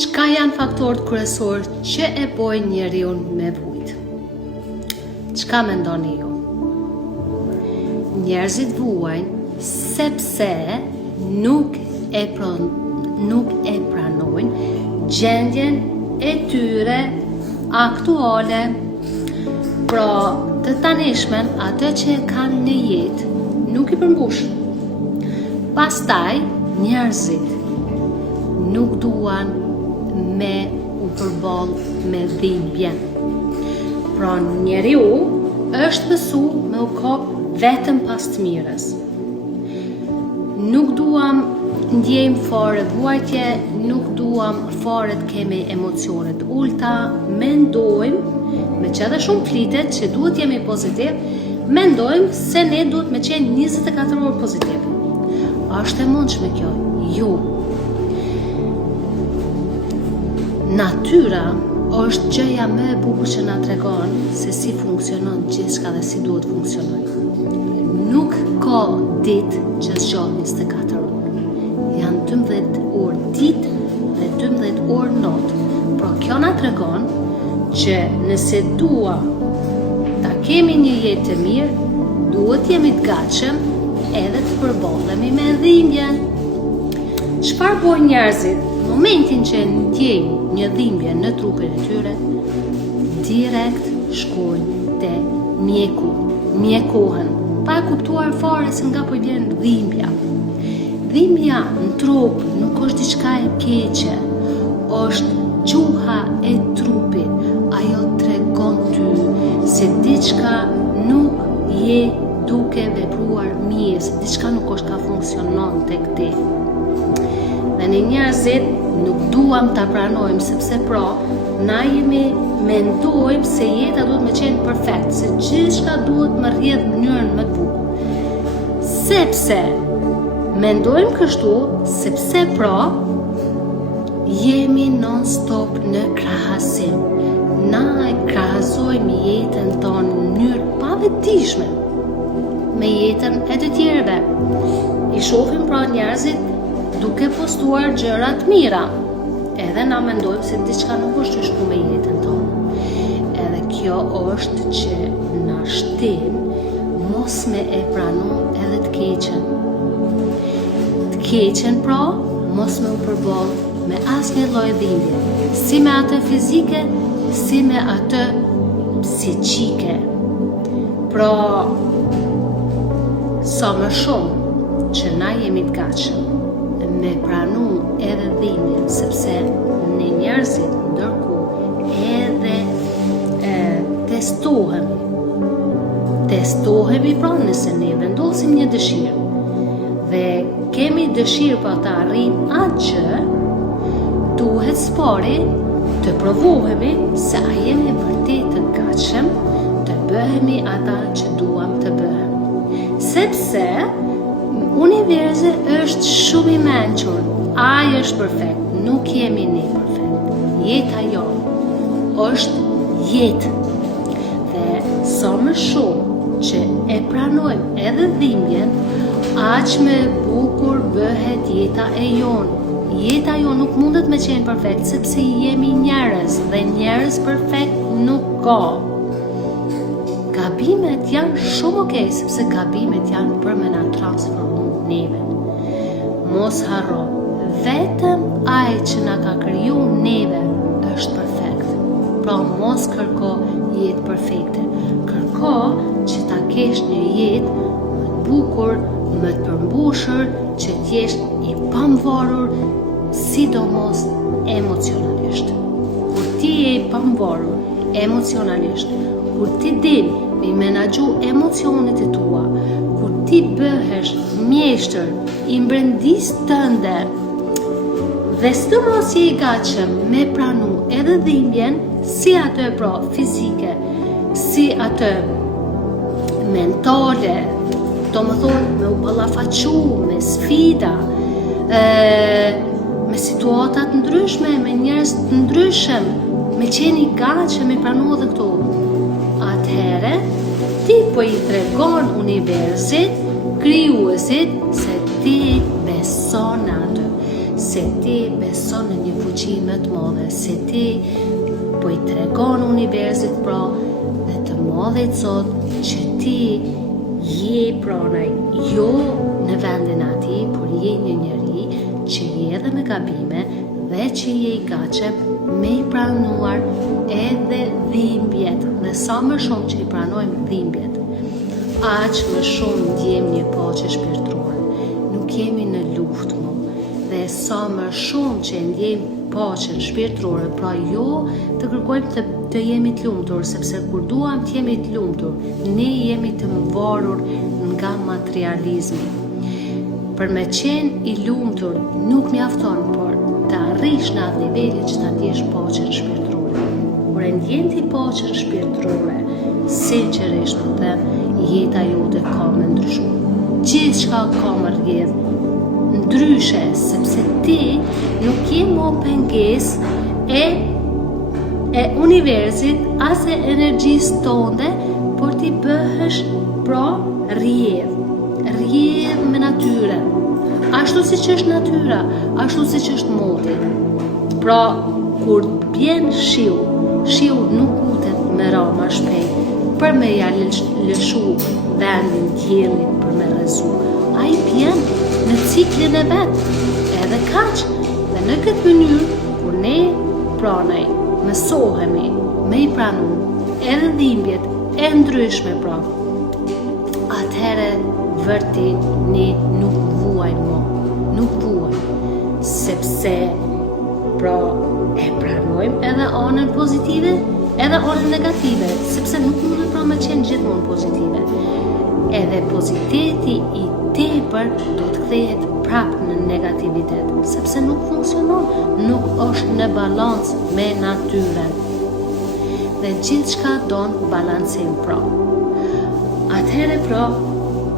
Çka janë faktorët kryesorë që e bojnë njeriu me vujt? Çka mendoni ju? Njerëzit vuajnë sepse nuk e pranojnë gjendjen e tyre aktuale. Pra, të tanishmen, atë që e kanë në jetë nuk i përmbush. Pastaj, njerëzit nuk duan me u përball me dhimbjen. Pra, njeriu është mësu me u kop vetëm pas të mirës. Nuk duam ndjejmë fare vuajtje, nuk duam fare të kemi emocionet ulta, mendojmë, me që edhe shumë flitet që duhet jemi pozitiv, mendojmë se ne duhet me qenë 24 orë pozitiv. A është e mundshme kjo? Jo. Natyra është gjëja më e bukur që na tregon se si funksionon gjithçka dhe si duhet funksionojë. Nuk ka ditë që zgjat 24 orë. Janë 12 orë ditë dhe 12 orë notë. Pra kjo na tregon që nëse dua ta kemi një jetë të mirë, duhet jemi të gatshëm edhe të përballemi me dhimbjen. Çfarë bojnë njerëzit? Në momentin që ndjejnë një dhimbje në trupin e tyre, direkt shkojnë te mjeku, mjekohen, pa e kuptuar fare se nga po vjen dhimbja. Dhimbja në trup nuk është diçka e keqe, është gjuha e trupit. Ajo tregon ty se diçka nuk je duke vepruar mirë, se diçka nuk është ka funksionon tek ti. Dhe në njerëzit nuk duam ta pranojmë sepse pra na jemi mendojmë se jeta duhet me qenë perfekt, se gjithçka duhet me rrjedh në mënyrën më të bukur. Sepse mendojmë kështu, sepse pra jemi non-stop në krahasim. Na e krahasojmë jetën tonë në mënyrë pavetishme me jetën e të tjerëve. I shohim pra njerëzit duke postuar gjëra të mira. Edhe na mendojmë se diçka nuk është që shku me jetën tonë. Edhe kjo është që na shtin mos me e pranu edhe të keqen. Të keqen pra, mos me u përball me asnjë lloj dhimbje, si me atë fizike, si me atë psiqike. Pra, sa më shumë që na jemi të gatshëm me pranu edhe dhimbjen, sepse ne njerëzit ndërkohë edhe testohemi pra nëse ne vendosim një dëshirë dhe kemi dëshirë pa ta arrijmë atë gjë, duhet spari të provohemi se a jemi vërtet të gatshëm të bëhemi ata që duam të bëhem. Sepse universi është shumë i mençur, ai është perfekt, nuk jemi ne perfekt. Jeta jonë është jetë. Dhe sa më shumë që e pranojmë edhe dhimbjen, aq më e bukur bëhet jeta e jonë. Jeta jo nuk mundet me qenë perfekt, sepse jemi njerëz dhe njerëz perfekt nuk ka. Gabimet janë shumë okej, sepse gabimet janë për me na transformu neve. Mos harro, vetëm ai që na ka kriju neve është perfekt. Pra mos kërko jetë perfekte. Kërko që ta kesh një jetë më të bukur, më të përmbushur, që t'jesh i pamvarur, sidomos emocionalisht. Kur ti je i pamvarur emocionalisht, kur ti din me menaxhu emocionet e tua, kur ti bëhesh mjeshtër i brendisë tënde dhe sidomos je i gatshëm me pranu edhe dhimbjen, si atë pra fizike, si atë mentale, do më thonë me u ballafaqu me sfida, me situatat ndryshme, me njerëz të ndryshëm, me qenë i gatshëm me pranu edhe këto. Atëherë, ti po i tregon universit, krijuesit, se ti beson atë. se ti beson në një fuqi më të madhe, se ti po i tregon universit pra dhe të madhit sot që ti je pranaj, jo në vendin ati, por je një njeri që je edhe me gabime dhe që je i gatshëm me i pranuar edhe dhimbjet, dhe sa më shumë që i pranojmë dhimbjet, aq më shumë ndjejmë një paqe shpirtërore. Nuk jemi në luftë më, dhe sa më shumë që ndjejmë paqen shpirtërore, pra jo të kërkojmë të jemi të lumtur, sepse kur duam të jemi të lumtur, ne jemi të varur nga materializmi. Për me qenë i lumtur nuk mjafton, por të arrish në atë niveli që ta ndjesh paqen shpirtërore. Kur e ndjen ti paqen shpirtërore, sinqerisht të them, jeta jote ka me ndryshu. Gjithçka ka më rrjedh ndryshe, sepse ti nuk je më pengesë e universit as e energjisë tonde, por ti bëhesh pra rrjedh me natyrën. Ashtu si që është natyra, ashtu si që është moti. Pra, kur bjen shiu nuk utet me ra ma shpejt, për me ja lëshu vendin djellit për me rrezu. A i bjen në ciklin e vetë, edhe kaq, dhe në këtë mënyrë, kur ne pranaj, mësohemi, me i pranu, edhe dhimbjet, e ndryshme pra, atëhere vërtet ne nuk vuajmë, sepse pra e pranojmë edhe anën pozitive, edhe anën negative, sepse nuk mund pra me qenë gjithmonë pozitive. Edhe poziteti i tepër do të kthehet prapë në negativitet, sepse nuk funksionon, nuk është në balancë me natyrën. Dhe gjithçka don balancim pra. Atëherë pra,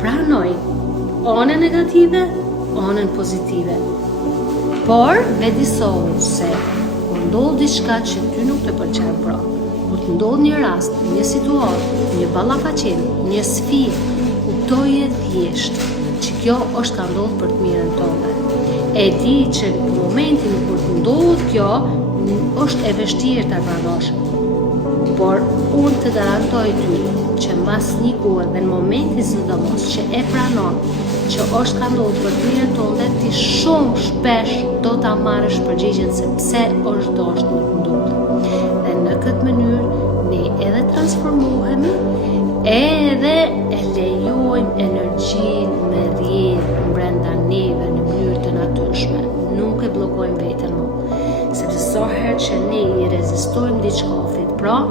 pranoj anën negative, anën pozitive. Por, vedisohu se kur ndodh diçka që ty nuk të pëlqen pra, kur të ndodh një rast, një situatë, një ballafaqim, një sfidë, kuptoje thjesht që kjo është ka ndodhur për të mirën tonë. E di që në momentin kur të ndodh kjo, është e vështirë ta pranosh. Por unë të garantoj ty që mbas një kohë dhe në momentin sidomos që e pranon që është ka ndodhur për të mirën tonë, ti shumë shpesh do ta marrësh përgjigjen se pse është dashur të ndodhë. Dhe në këtë mënyrë ne edhe transformohemi, edhe e lejojmë energjinë me rrjedh brenda neve në mënyrë të natyrshme. Nuk e bllokojmë veten më, sepse sa herë që ne i rezistojmë diçkafit, pra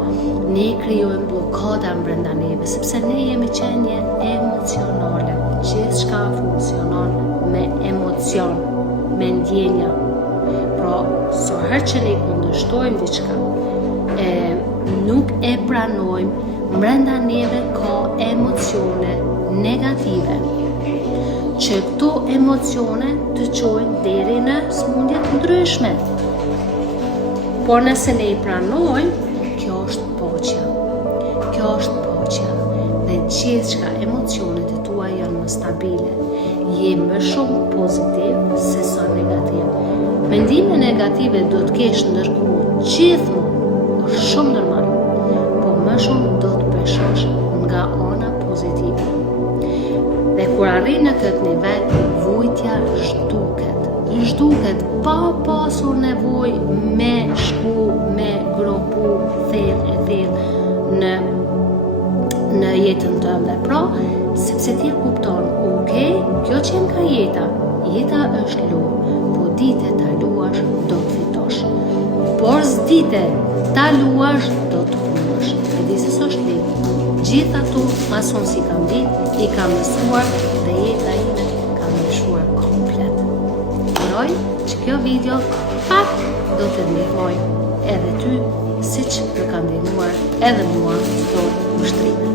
ne krijojmë blokada brenda neve, sepse ne jemi qenie emocionale. Gjithçka funksionon me emocion, me ndjenja. Pra, sa herë që ne kundërshtojmë diçka, nuk e pranojmë, brenda neve ka emocione negative, që këto emocione të çojnë deri në smundje të ndryshme. Por nëse ne i pranojmë, kjo është paqja. Kjo është paqja. Dhe gjithçka emocionet e tua janë më stabile. Je më shumë pozitiv se sa negativ. Mendime negative do të kesh ndërkohë gjithmonë, është shumë normal, po më shumë do të peshosh nga ana pozitive. Dhe kur arrin në këtë nivel, vujtja zhduket pa pasur nevojë me shku, me gropu thellë në jetën tënde. Pra, sepse ti e kupton, kjo që ka jeta është lojë, po dite ta luash do të fitosh. Por s'dite ta luash do të humbësh. E di se s'është lehtë. Gjithë ato mason si kam ditë, i kam mësuar dhe jeta ime kam ndryshuar komplet. Uroj që kjo video pak do të ndihmoj edhe ty, siç më ka ndihmuar edhe mua këto ushtrime.